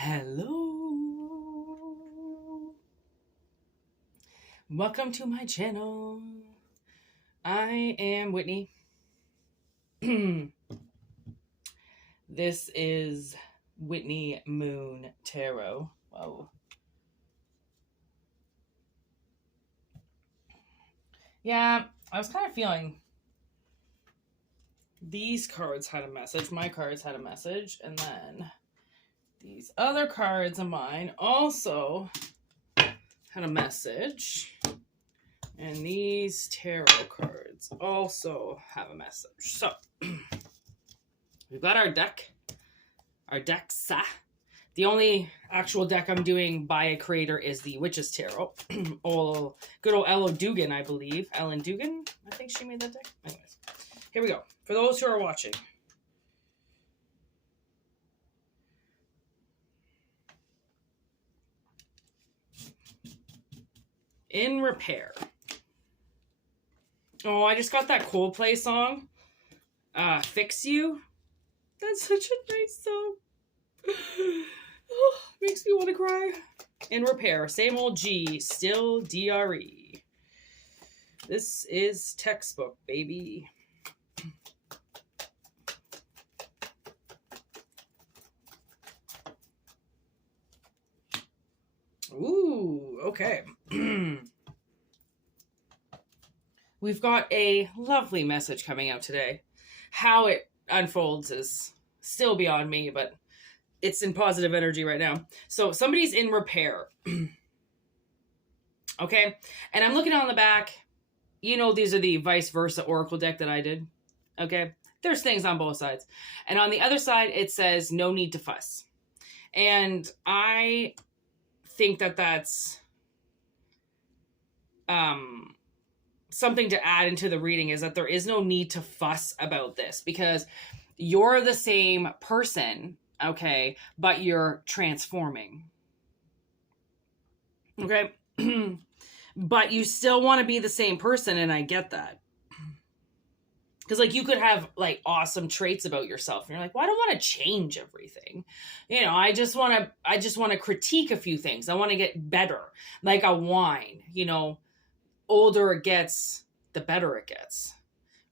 Hello. Welcome to my channel. I am Whitney. This is Whitney Moon Tarot. Whoa. Yeah, I was kind of feeling these cards had a message. My cards had a message. And then these other cards of mine also had a message. And these tarot cards also have a message. So, we've got our deck. Our decks. The only actual deck I'm doing by a creator is the Witch's Tarot. Good old Ella Dugan, I believe. Ellen Dugan? I think she made that deck. Anyways, here we go. For those who are watching. In repair. Oh, I just got that Coldplay song. Fix You. That's such a nice song. Oh, makes me want to cry. In repair. Same old G. Still DRE. This is textbook, baby. Ooh, okay. We've got a lovely message coming out today. How it unfolds is still beyond me, but it's in positive energy right now. So somebody's in repair. Okay? And I'm looking on the back. You know, these are the vice versa oracle deck that I did. Okay? There's things on both sides. And on the other side, it says no need to fuss. And I think that that's something to add into the reading, is that there is no need to fuss about this because you're the same person, okay, but you're transforming. Okay? But you still want to be the same person, and I get that. Because, like, you could have, like, awesome traits about yourself, and you're like, well, I don't want to change everything. You know, I just want to critique a few things. I want to get better. Like a wine, you know, older it gets, the better it gets,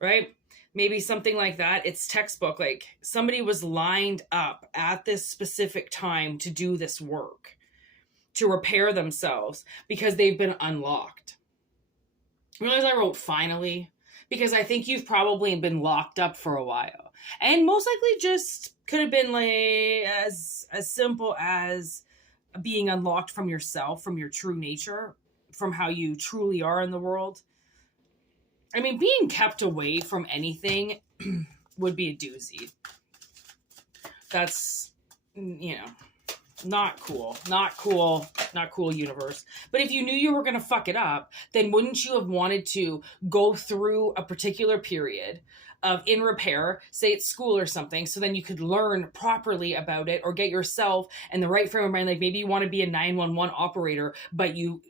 right? Maybe something like that. It's textbook. Like, somebody was lined up at this specific time to do this work, to repair themselves, because they've been unlocked. Realize I wrote finally, because I think you've probably been locked up for a while. And most likely just could have been like as simple as being unlocked from yourself, from your true nature, from how you truly are in the world. I mean, being kept away from anything would be a doozy. That's, you know, not cool. Not cool. Not cool, universe. But if you knew you were going to fuck it up, then wouldn't you have wanted to go through a particular period of in repair, say it's school or something, so then you could learn properly about it or get yourself in the right frame of mind. Like, maybe you want to be a 911 operator, but you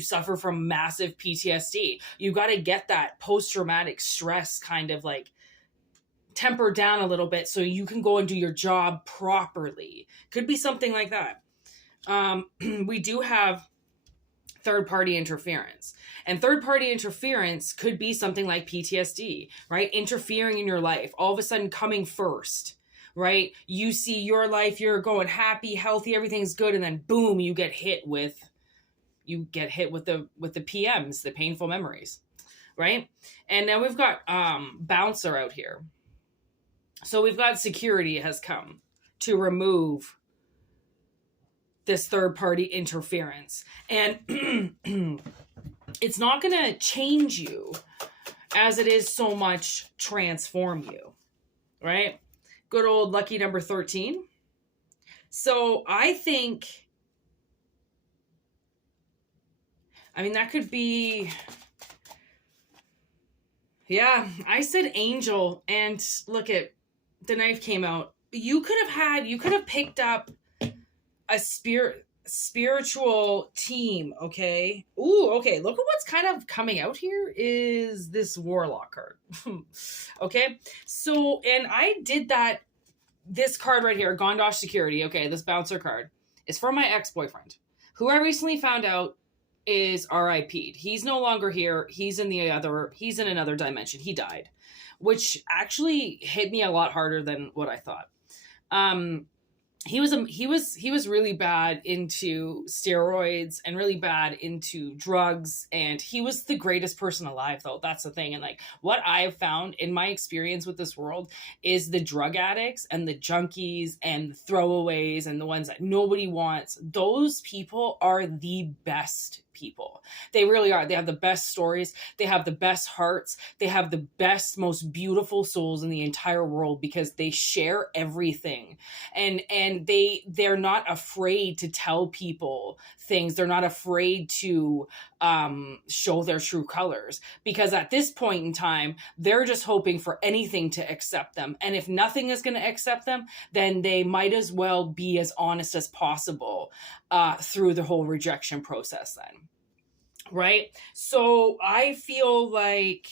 suffer from massive PTSD. You got to get that post-traumatic stress kind of like tempered down a little bit so you can go and do your job properly. Could be something like that. We do have third-party interference. And third-party interference could be something like PTSD, right? Interfering in your life, all of a sudden coming first, right? You see your life, you're going happy, healthy, everything's good, and then boom, you get hit with the PMs, the painful memories, right? And now we've got bouncer out here. So we've got security has come to remove this third-party interference. And it's not going to change you as it is so much transform you, right? Good old lucky number 13. So I think, I mean, that could be, yeah, I said angel, and look at, the knife came out. You could have picked up a spiritual team, okay? Ooh, okay, look at what's kind of coming out here is this warlock card. Okay, so, and I did that, this card right here, Gondosh Security, okay, this bouncer card. is from my ex-boyfriend, who I recently found out is RIP'd. He's no longer here. He's in another dimension. He died, which actually hit me a lot harder than what I thought. He was really bad into steroids and really bad into drugs, and he was the greatest person alive, though. That's the thing. And like, what I've found in my experience with this world is the drug addicts and the junkies and the throwaways and the ones that nobody wants, those people are the best people. They really are. They have the best stories. They have the best hearts. They have the best, most beautiful souls in the entire world, because they share everything. And they're not afraid to tell people things. They're not afraid to show their true colors, because at this point in time, they're just hoping for anything to accept them. And if nothing is going to accept them, then they might as well be as honest as possible through the whole rejection process then. Right? So I feel like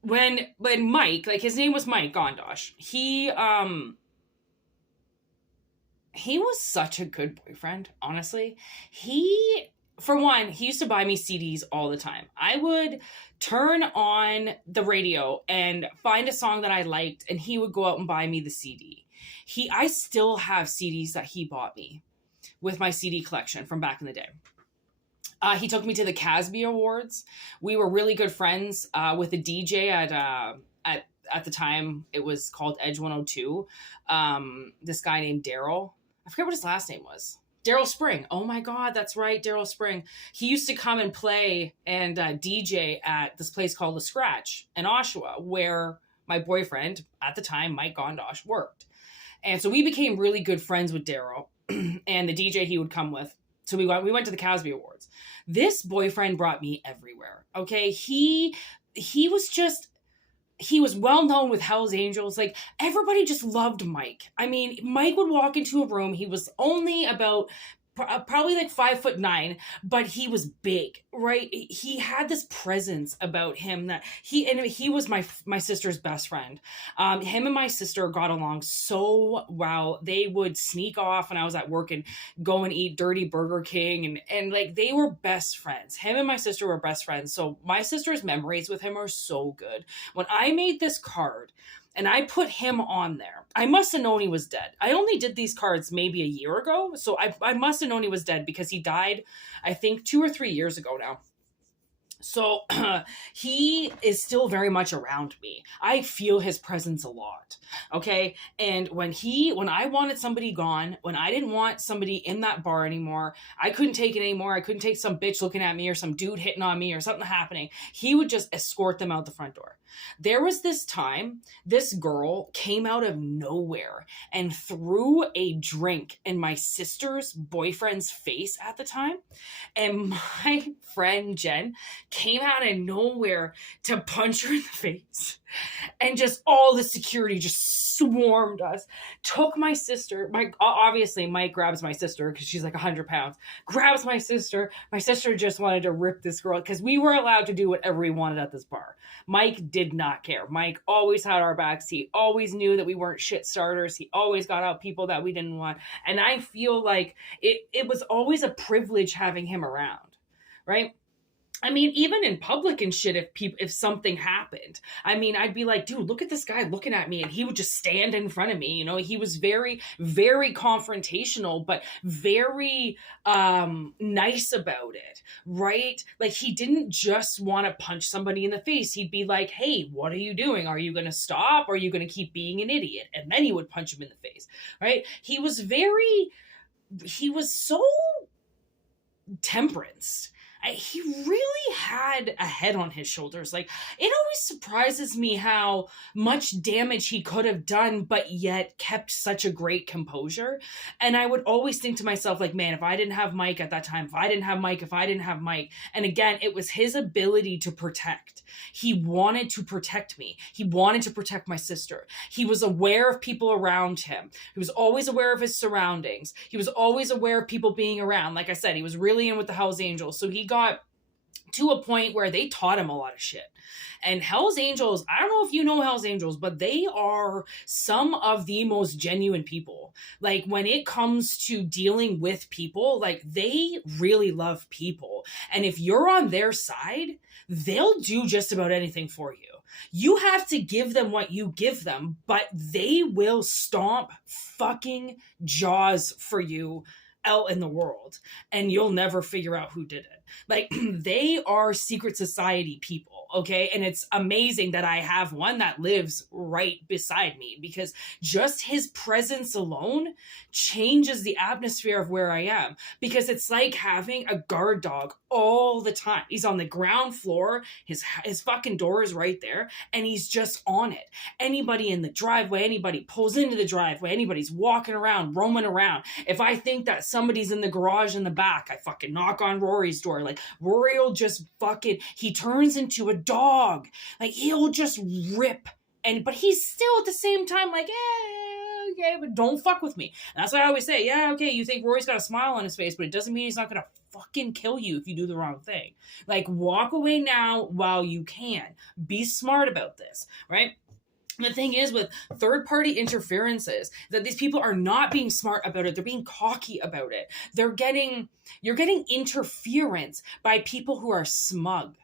when Mike, like his name was Mike Gondosh, he was such a good boyfriend, honestly. For one, he used to buy me CDs all the time. I would turn on the radio and find a song that I liked, and he would go out and buy me the CD. I still have CDs that he bought me with my CD collection from back in the day. He took me to the Casby Awards. We were really good friends with a DJ at the time. It was called Edge 102. This guy named Daryl. I forget what his last name was. Daryl Spring. Oh my God, that's right, Daryl Spring. He used to come and play and DJ at this place called The Scratch in Oshawa, where my boyfriend at the time, Mike Gondosh, worked. And so we became really good friends with Daryl and the DJ he would come with. So we went to the Casby Awards. This boyfriend brought me everywhere. Okay. He was well known with Hell's Angels. Like, everybody just loved Mike. I mean, Mike would walk into a room. He was only about probably like 5'9", but he was big, right? He had this presence about him that he was my sister's best friend. Him and my sister got along so well. They would sneak off when I was at work and go and eat dirty Burger King, and like, they were best friends. Him and my sister were best friends. So my sister's memories with him are so good. When I made this card and I put him on there, I must have known he was dead. I only did these cards maybe a year ago. So I must have known he was dead, because he died, I think 2 or 3 years ago now. So he is still very much around me. I feel his presence a lot. Okay. And when I wanted somebody gone, when I didn't want somebody in that bar anymore, I couldn't take it anymore. I couldn't take some bitch looking at me or some dude hitting on me or something happening. He would just escort them out the front door. There was this time, this girl came out of nowhere and threw a drink in my sister's boyfriend's face at the time. And my friend Jen came out of nowhere to punch her in the face. And just all the security just swarmed us, took my sister. Obviously Mike grabs my sister because she's like 100 pounds, grabs my sister. My sister just wanted to rip this girl, because we were allowed to do whatever we wanted at this bar. Mike did not care. Mike always had our backs. He always knew that we weren't shit starters. He always got out people that we didn't want. And I feel like it was always a privilege having him around, right? I mean, even in public and shit, if something happened, I mean, I'd be like, dude, look at this guy looking at me. And he would just stand in front of me. You know, he was very, very confrontational, but very nice about it, right? Like, he didn't just want to punch somebody in the face. He'd be like, hey, what are you doing? Are you going to stop? Or are you going to keep being an idiot? And then he would punch him in the face, right? He was so temperance. He really had a head on his shoulders. Like, it always surprises me how much damage he could have done, but yet kept such a great composure. And I would always think to myself, like, man, if I didn't have Mike at that time, if I didn't have Mike. And again, it was his ability to protect. He wanted to protect me. He wanted to protect my sister. He was aware of people around him. He was always aware of his surroundings. He was always aware of people being around. Like I said, he was really in with the Hells Angels. So he got to a point where they taught him a lot of shit. And Hell's Angels, I don't know if you know Hell's Angels, but they are some of the most genuine people. Like, when it comes to dealing with people, like, they really love people. And if you're on their side, they'll do just about anything for you. You have to give them what you give them, but they will stomp fucking jaws for you out in the world, and you'll never figure out who did it. Like, they are secret society people, okay? And it's amazing that I have one that lives right beside me, because just his presence alone changes the atmosphere of where I am, because it's like having a guard dog all the time. He's on the ground floor, his fucking door is right there, and he's just on it. Anybody in the driveway, anybody pulls into the driveway, anybody's walking around, roaming around. If I think that somebody's in the garage in the back, I fucking knock on Rory's door. Like, Rory will just fucking, he turns into a dog. Like, he'll just rip. But he's still at the same time like, okay, but don't fuck with me. And that's what I always say. Yeah, okay, you think Rory's got a smile on his face, but it doesn't mean he's not going to fucking kill you if you do the wrong thing. Like, walk away now while you can. Be smart about this, right? The thing is with third-party interferences, that these people are not being smart about it. They're being cocky about it. You're getting interference by people who are smug.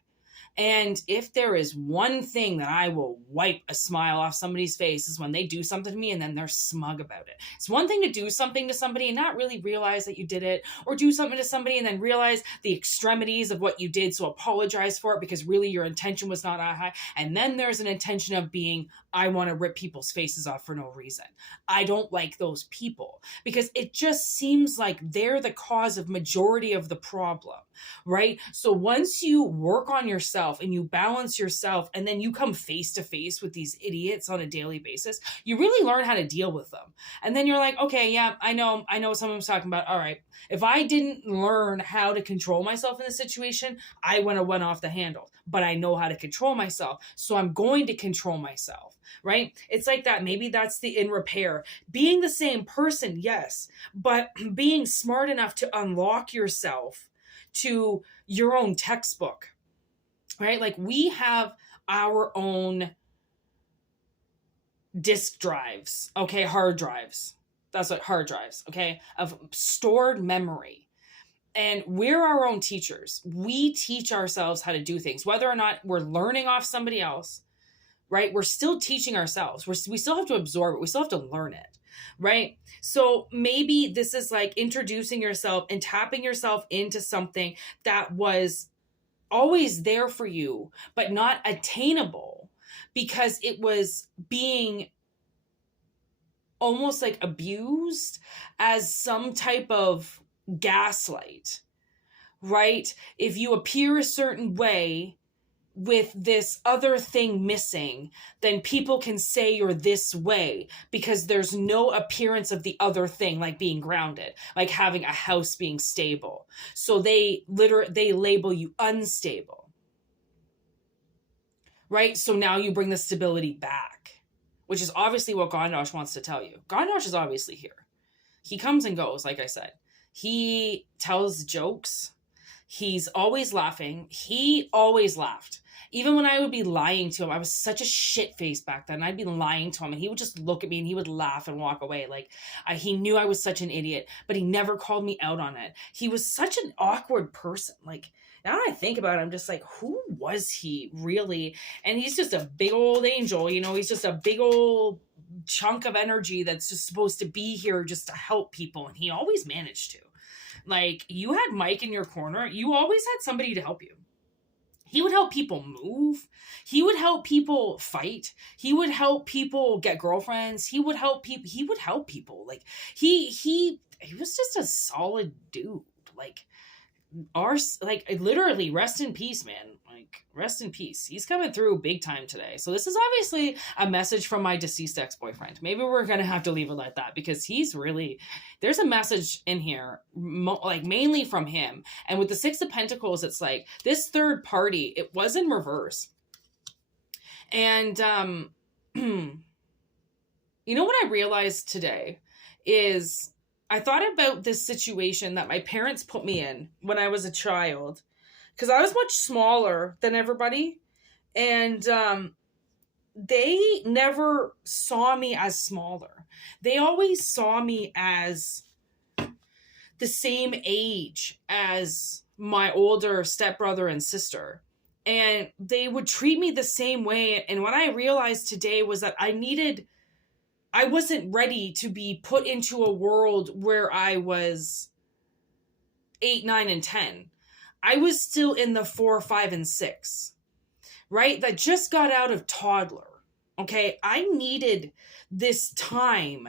And if there is one thing that I will wipe a smile off somebody's face, is when they do something to me and then they're smug about it. It's one thing to do something to somebody and not really realize that you did it, or do something to somebody and then realize the extremities of what you did, so apologize for it because really your intention was not that high. And then there's an intention of being, I want to rip people's faces off for no reason. I don't like those people, because it just seems like they're the cause of majority of the problem, right? So once you work on yourself and you balance yourself, and then you come face to face with these idiots on a daily basis, you really learn how to deal with them. And then you're like, okay, yeah, I know what someone's talking about. All right. If I didn't learn how to control myself in this situation, I would have went off the handle, but I know how to control myself. So I'm going to control myself, right? It's like that. Maybe that's the in repair. Being the same person, yes, but being smart enough to unlock yourself to your own textbook, right? Like, we have our own disk drives, okay? Hard drives. That's what hard drives, okay? Of stored memory. And we're our own teachers. We teach ourselves how to do things, whether or not we're learning off somebody else, right? We're still teaching ourselves. We still have to absorb it. We still have to learn it, right? So maybe this is like introducing yourself and tapping yourself into something that was always there for you, but not attainable, because it was being almost like abused as some type of gaslight, right? If you appear a certain way with this other thing missing, then people can say you're this way because there's no appearance of the other thing, like being grounded, like having a house being stable. So they label you unstable, right? So now you bring the stability back, which is obviously what Gondosh wants to tell you. Gondosh is obviously here. He comes and goes, like I said. He tells jokes. He's always laughing. He always laughed. Even when I would be lying to him, I was such a shit face back then. I'd be lying to him and he would just look at me and he would laugh and walk away. Like, he knew I was such an idiot, but he never called me out on it. He was such an awkward person. Like, now I think about it, I'm just like, who was he really? And he's just a big old angel, you know, he's just a big old chunk of energy that's just supposed to be here just to help people. And he always managed to. Like, you had Mike in your corner. You always had somebody to help you. He would help people move. He would help people fight. He would help people get girlfriends. He would help people. Like, he was just a solid dude. Like, literally, rest in peace, man. Like, rest in peace. He's coming through big time today. So this is obviously a message from my deceased ex-boyfriend. Maybe we're going to have to leave it like that, because there's a message in here, like mainly from him. And with the Six of Pentacles, it's like this third party, it was in reverse. And, you know what I realized today is, I thought about this situation that my parents put me in when I was a child. because I was much smaller than everybody. And they never saw me as smaller. They always saw me as the same age as my older stepbrother and sister. And they would treat me the same way. And what I realized today was that I wasn't ready to be put into a world where I was 8, 9, and 10. I was still in the 4, 5, and 6, right? That just got out of toddler. Okay. I needed this time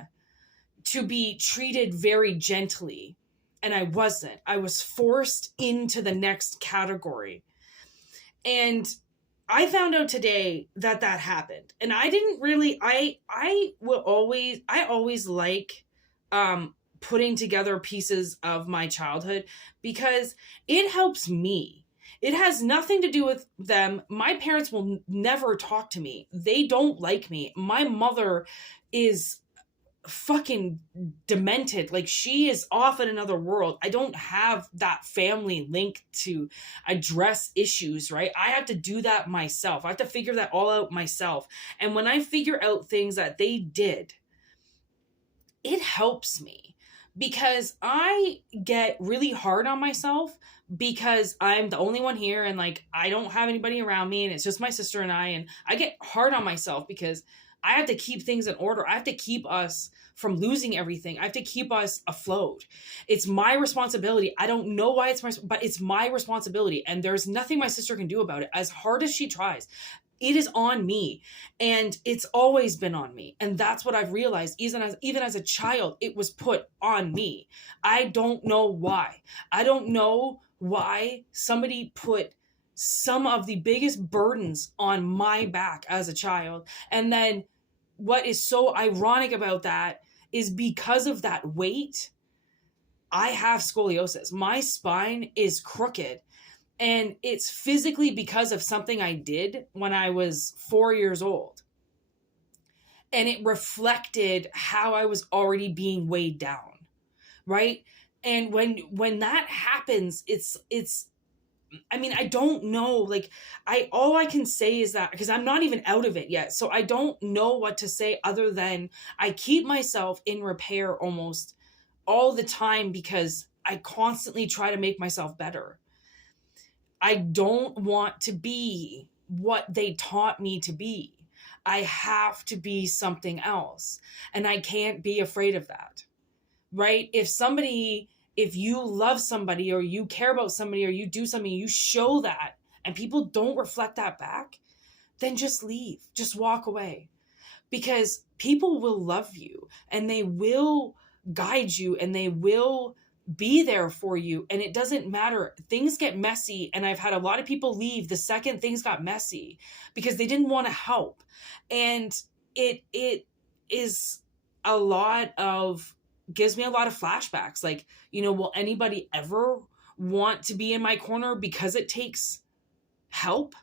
to be treated very gently. And I wasn't. I was forced into the next category. And I found out today that happened. And I didn't really, I always like putting together pieces of my childhood because it helps me. It has nothing to do with them. My parents will never talk to me. They don't like me. My mother is fucking demented. Like, she is off in another world. I don't have that family link to address issues, right? I have to do that myself. I have to figure that all out myself. And when I figure out things that they did, it helps me because I get really hard on myself because I'm the only one here and like I don't have anybody around me and it's just my sister and I get hard on myself because I have to keep things in order. I have to keep us from losing everything. I have to keep us afloat. It's my responsibility. I don't know why but it's my responsibility. And there's nothing my sister can do about it. As hard as she tries, it is on me. And it's always been on me. And that's what I've realized. Even as a child, it was put on me. I don't know why. I don't know why somebody put some of the biggest burdens on my back as a child. And then what is so ironic about that is because of that weight, I have scoliosis. My spine is crooked. And it's physically because of something I did when I was 4 years old. And it reflected how I was already being weighed down, right? And when that happens, it's I mean, I don't know, like all I can say is that because I'm not even out of it yet. So I don't know what to say other than I keep myself in repair almost all the time because I constantly try to make myself better. I don't want to be what they taught me to be. I have to be something else. And I can't be afraid of that, right? If you love somebody or you care about somebody or you do something, you show that and people don't reflect that back, then just leave, just walk away because people will love you and they will guide you and they will be there for you. And it doesn't matter. Things get messy. And I've had a lot of people leave the second things got messy because they didn't want to help. And it is a lot of, gives me a lot of flashbacks. Like, will anybody ever want to be in my corner because it takes help,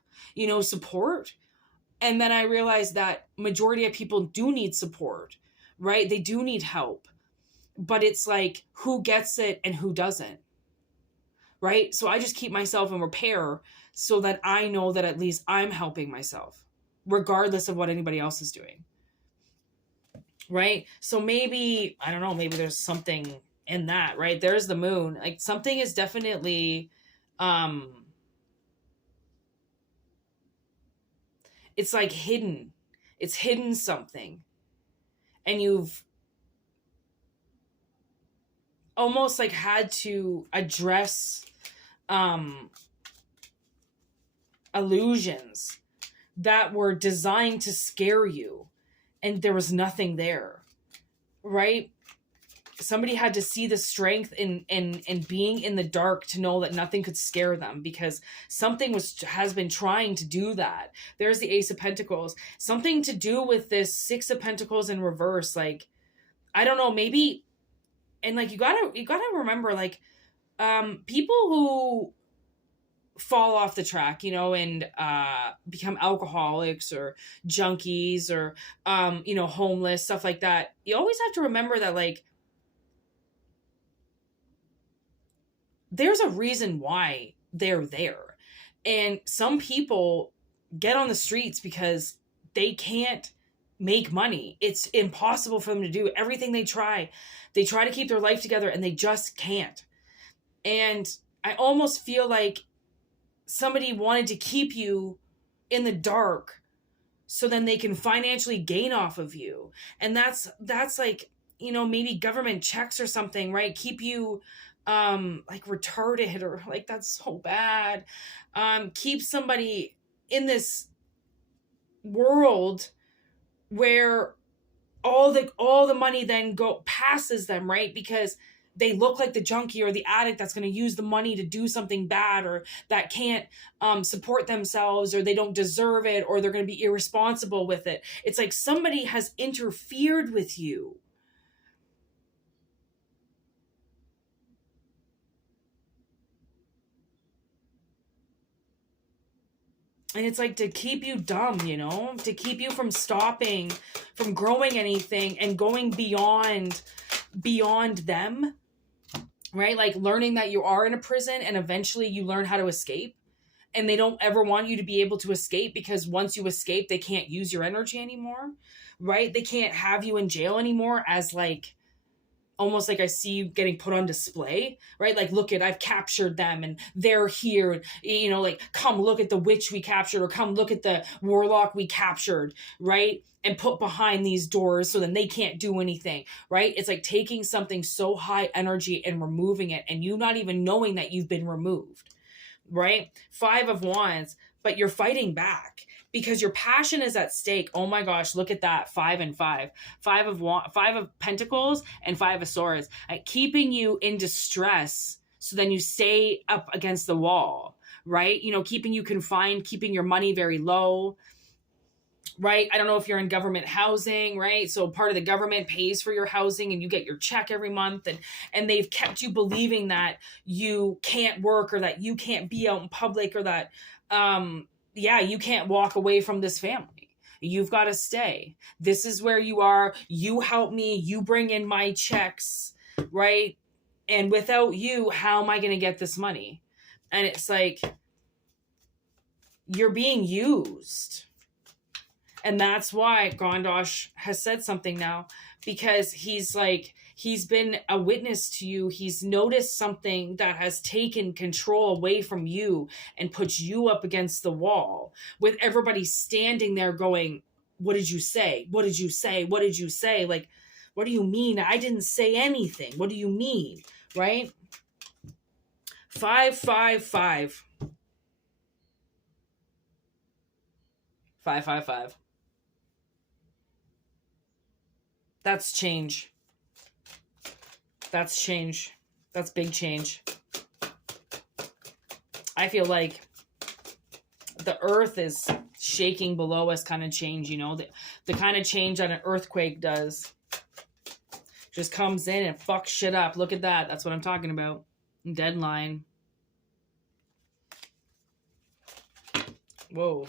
support? And then I realized that majority of people do need support, right? They do need help. But it's like, who gets it and who doesn't, right? So I just keep myself in repair so that I know that at least I'm helping myself, regardless of what anybody else is doing, right? So maybe, I don't know, maybe there's something in that, right? There's the moon. Like something is definitely, it's like hidden. It's hidden something. And you've almost like had to address illusions that were designed to scare you and there was nothing there, right? Somebody had to see the strength in being in the dark to know that nothing could scare them because something has been trying to do that. There's the Ace of Pentacles, something to do with this Six of Pentacles in reverse. Like, I don't know, maybe. And like, you gotta remember, like, people who fall off the track, and become alcoholics or junkies or, homeless, stuff like that. You always have to remember that, like, there's a reason why they're there. And some people get on the streets because they can't make money. It's impossible for them to do everything they try. They try to keep their life together and they just can't. And I almost feel like somebody wanted to keep you in the dark so then they can financially gain off of you. And that's like, you know, maybe government checks or something, right? Keep you like retarded, or like, that's so bad. Keep somebody in this world where all the money then passes them, right? Because they look like the junkie or the addict that's going to use the money to do something bad, or that can't support themselves, or they don't deserve it, or they're going to be irresponsible with it. It's like somebody has interfered with you. And it's like to keep you dumb, you know, to keep you from stopping, from growing anything and going beyond them, right? Like learning that you are in a prison and eventually you learn how to escape. And they don't ever want you to be able to escape, because once you escape, they can't use your energy anymore, right? They can't have you in jail anymore as like, almost like I see you getting put on display, right? Like, look at, I've captured them and they're here. And, you know, like, come look at the witch we captured, or come look at the warlock we captured, right? And put behind these doors so then they can't do anything, right? It's like taking something so high energy and removing it, and you not even knowing that you've been removed, right? 5 of Wands, but you're fighting back because your passion is at stake. Oh my gosh, look at that. 5 and 5. 5 of Pentacles and 5 of Swords. Keeping you in distress so then you stay up against the wall, right? You know, keeping you confined, keeping your money very low, right? I don't know if you're in government housing, right? So part of the government pays for your housing and you get your check every month, and they've kept you believing that you can't work, or that you can't be out in public, or that, you can't walk away from this family. You've got to stay. This is where you are. You help me. You bring in my checks, right? And without you, how am I going to get this money? And it's like, you're being used. And that's why Gondosh has said something now, because he's like, he's been a witness to you. He's noticed something that has taken control away from you and put you up against the wall, with everybody standing there going, what did you say? What did you say? What did you say? Like, what do you mean? I didn't say anything. What do you mean? Right? 5, 5, 5. 5, 5, 5. That's change. That's change. That's big change. I feel like the earth is shaking below us, kind of change, you know, the kind of change that an earthquake does. Just comes in and fucks shit up. Look at that. That's what I'm talking about. Deadline. Whoa.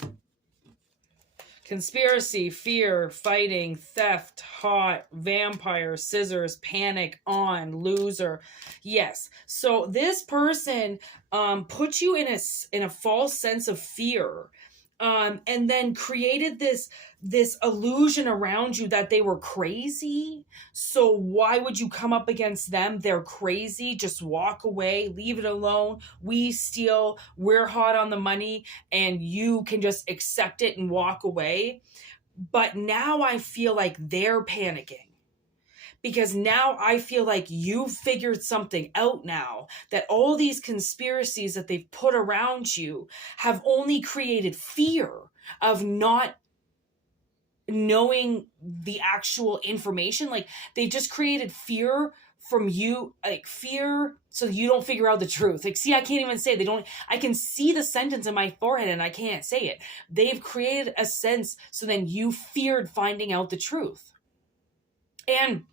Conspiracy, fear, fighting, theft, hot, vampire, scissors, panic, on, loser. Yes. So this person put you in a false sense of fear, and then created this illusion around you that they were crazy. So why would you come up against them? They're crazy. Just walk away, leave it alone. We steal, we're hot on the money, and you can just accept it and walk away. But now I feel like they're panicking, because now I feel like you've figured something out now, that all these conspiracies that they've put around you have only created fear of not knowing the actual information. Like, they just created fear from you, like fear so you don't figure out the truth. Like, see, I can't even say it. I can see the sentence in my forehead and I can't say it. They've created a sense so then you feared finding out the truth. And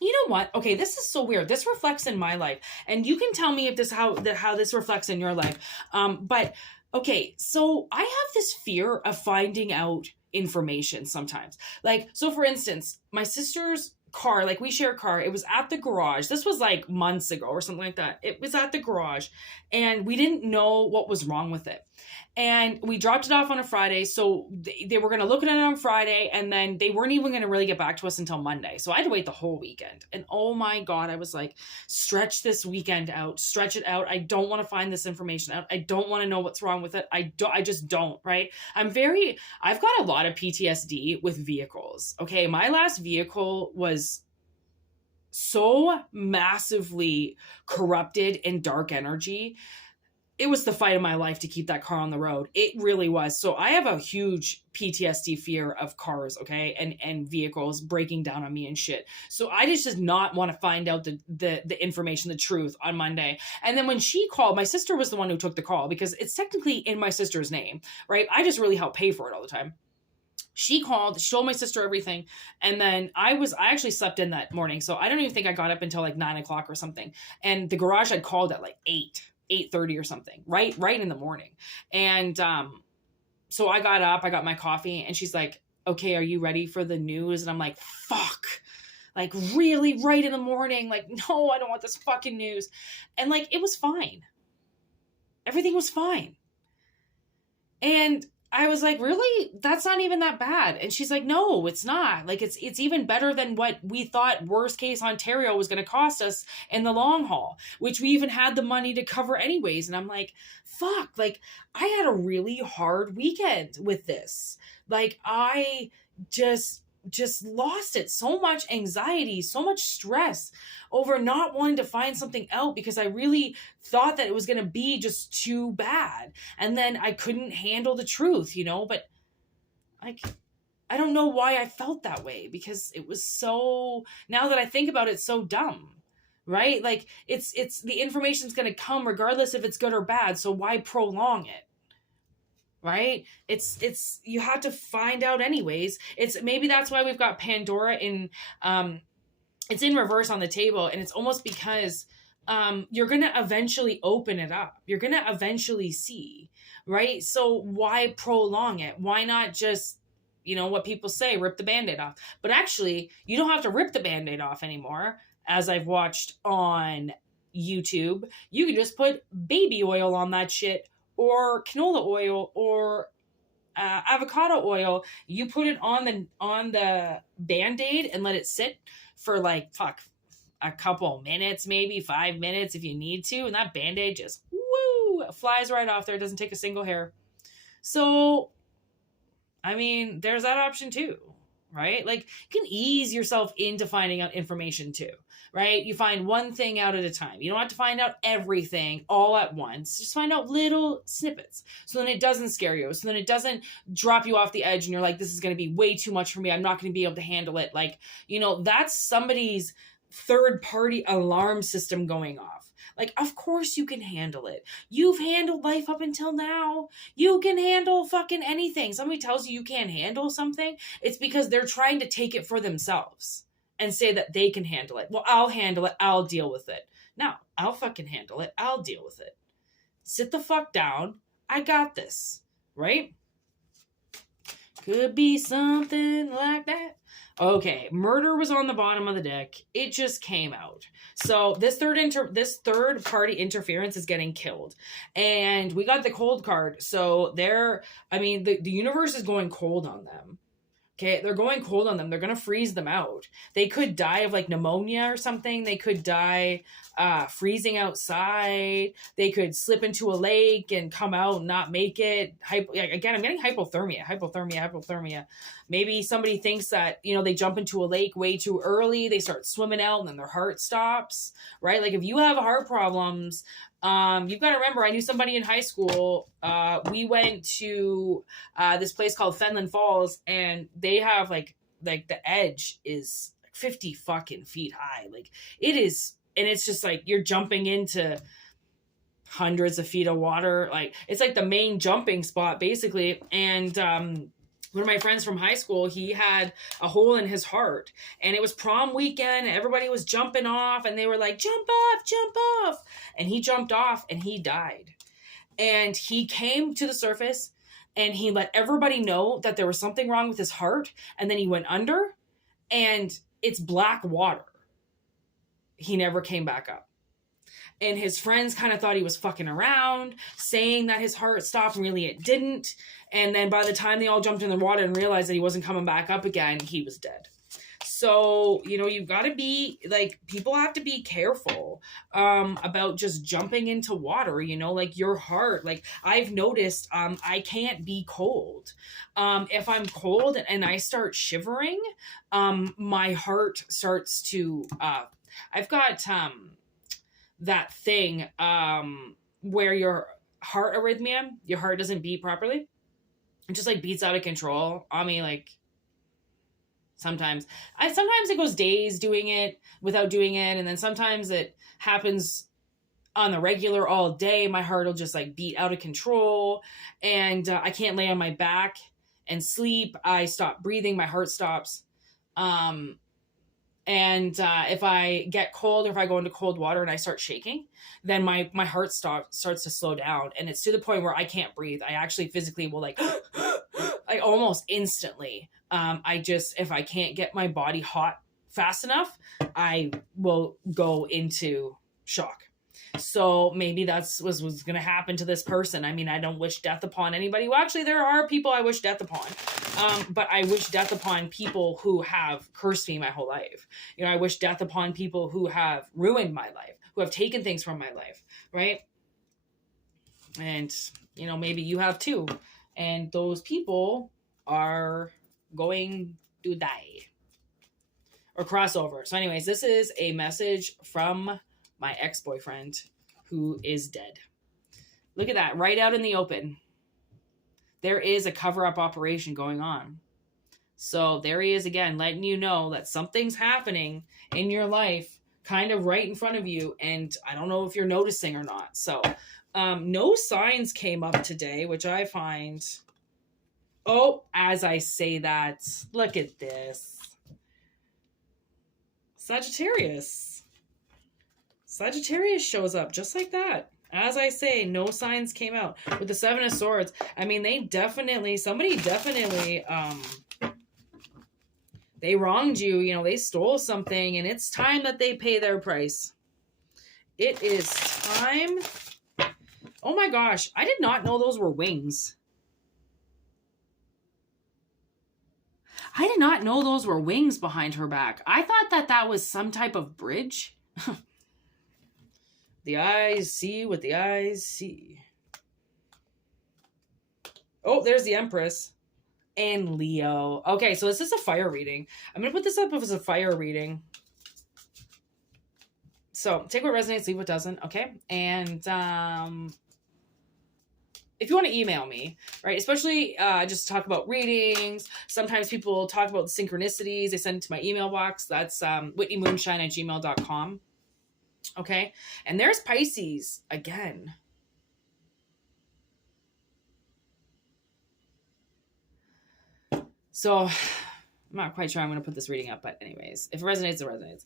you know what? Okay, this is so weird. This reflects in my life, and you can tell me if how this reflects in your life. But okay, so I have this fear of finding out information sometimes. Like, so for instance, my sister's car, like we share a car, it was at the garage. This was like months ago or something like that. It was at the garage, and we didn't know what was wrong with it. And we dropped it off on a Friday. So they were going to look at it on Friday, and then they weren't even going to really get back to us until Monday. So I had to wait the whole weekend. And oh my God, I was like, stretch this weekend out, stretch it out. I don't want to find this information out. I don't want to know what's wrong with it. I just don't, right? I've got a lot of PTSD with vehicles. Okay. My last vehicle was so massively corrupted in dark energy. It was the fight of my life to keep that car on the road. It really was. So I have a huge PTSD fear of cars, okay, and vehicles breaking down on me and shit. So I just did not want to find out the information, the truth on Monday. And then when she called, my sister was the one who took the call because it's technically in my sister's name, right? I just really help pay for it all the time. She called, showed my sister everything. And then I actually slept in that morning. So I don't even think I got up until like 9 o'clock or something. And the garage had called at like 8:30 or something, right in the morning. And so I got up, I got my coffee, and she's like, okay, are you ready for the news? And I'm like, fuck, like really right in the morning. Like, no, I don't want this fucking news. And like, it was fine. Everything was fine. And I was like, really? That's not even that bad. And she's like, no, it's not. Like, it's even better than what we thought worst case Ontario was going to cost us in the long haul, which we even had the money to cover anyways. And I'm like, fuck, like I had a really hard weekend with this. Like I just lost it. So much anxiety, so much stress over not wanting to find something out because I really thought that it was going to be just too bad. And then I couldn't handle the truth, but like, I don't know why I felt that way because it was so, now that I think about it, so dumb, right? Like it's the information's going to come regardless if it's good or bad. So why prolong it? Right? It's you have to find out anyways. Maybe that's why we've got Pandora in it's in reverse on the table, and it's almost because you're gonna eventually open it up. You're gonna eventually see, right? So why prolong it? Why not just, what people say, rip the Band-Aid off? But actually, you don't have to rip the Band-Aid off anymore. As I've watched on YouTube, you can just put baby oil on that shit, or canola oil, or avocado oil. You put it on the Band-Aid and let it sit for like a couple minutes, maybe 5 minutes if you need to, and that Band-Aid just flies right off there. It doesn't take a single hair. So I mean, there's that option too, right? Like you can ease yourself into finding out information too, right? You find one thing out at a time. You don't have to find out everything all at once. Just find out little snippets. So then it doesn't scare you. So then it doesn't drop you off the edge and you're like, this is going to be way too much for me. I'm not going to be able to handle it. Like, that's somebody's third party alarm system going off. Like, of course you can handle it. You've handled life up until now. You can handle fucking anything. Somebody tells you can't handle something, it's because they're trying to take it for themselves and say that they can handle it. Well, I'll handle it. I'll deal with it. No, I'll fucking handle it. I'll deal with it. Sit the fuck down. I got this. Right? Could be something like that. Okay, murder was on the bottom of the deck. It just came out. So this third party interference is getting killed. And we got the cold card. So the universe is going cold on them. Okay, they're going cold on them. They're going to freeze them out. They could die of like pneumonia or something. They could die freezing outside. They could slip into a lake and come out and not make it. Again, I'm getting hypothermia. Maybe somebody thinks that, they jump into a lake way too early. They start swimming out and then their heart stops, right? Like if you have heart problems, you've got to remember, I knew somebody in high school. We went to this place called Fenland Falls, and they have like the edge is 50 fucking feet high. Like it is, and it's just like you're jumping into hundreds of feet of water. Like it's like the main jumping spot basically. And one of my friends from high school, he had a hole in his heart, and it was prom weekend. Everybody was jumping off, and they were like, jump off. And he jumped off and he died. And he came to the surface and he let everybody know that there was something wrong with his heart. And then he went under, and it's black water. He never came back up. and his friends kind of thought he was fucking around, saying that his heart stopped, and really it didn't. And then by the time they all jumped in the water and realized that he wasn't coming back up again, he was dead. So, you know, you've got to be, like, people have to be careful about just jumping into water, you know, like your heart. Like, I've noticed I can't be cold. If I'm cold and I start shivering, my heart starts to, I've got that thing where your heart arrhythmia, your heart doesn't beat properly. It just like beats out of control on me, like, sometimes it goes days doing it without doing it, and then sometimes it happens on the regular all day. My heart will just like beat out of control, and I can't lay on my back and sleep. I stop breathing, my heart stops. And if I get cold, or if I go into cold water and I start shaking, then my heart starts to slow down, and it's to the point where I can't breathe. I actually physically will like I almost instantly. If I can't get my body hot fast enough, I will go into shock. So maybe that's what's going to happen to this person. I mean, I don't wish death upon anybody. Well, actually, there are people I wish death upon. But I wish death upon people who have cursed me my whole life. You know, I wish death upon people who have ruined my life, who have taken things from my life, right? And, you know, maybe you have too. And those people are going to die or cross over. So anyways, this is a message from my ex-boyfriend who is dead. Look at that, right out in the open. There is a cover-up operation going on. So there he is again, letting you know that something's happening in your life kind of right in front of you. And I don't know if you're noticing or not. So no signs came up today, which I find... Oh, as I say that, look at this. Sagittarius. Sagittarius shows up just like that. As I say, no signs came out. With the Seven of Swords, I mean, somebody definitely, they wronged you. You know, they stole something, and it's time that they pay their price. It is time. Oh my gosh, I did not know those were wings. I did not know those were wings behind her back. I thought that was some type of bridge. The eyes see what the eyes see. Oh, there's the Empress. And Leo. Okay, so this is a fire reading. I'm going to put this up as a fire reading. So take what resonates, leave what doesn't, okay? And if you want to email me, right, especially just talk about readings. Sometimes people talk about synchronicities. They send it to my email box. That's whitneymoonshine@gmail.com. Okay? And there's Pisces again. So I'm not quite sure I'm going to put this reading up, but anyways, if it resonates, it resonates.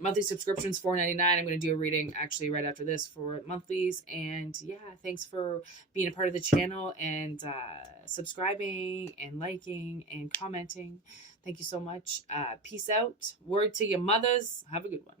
Monthly subscriptions, $4.99. I'm going to do a reading actually right after this for monthlies. And yeah, thanks for being a part of the channel and subscribing and liking and commenting. Thank you so much. Peace out. Word to your mothers. Have a good one.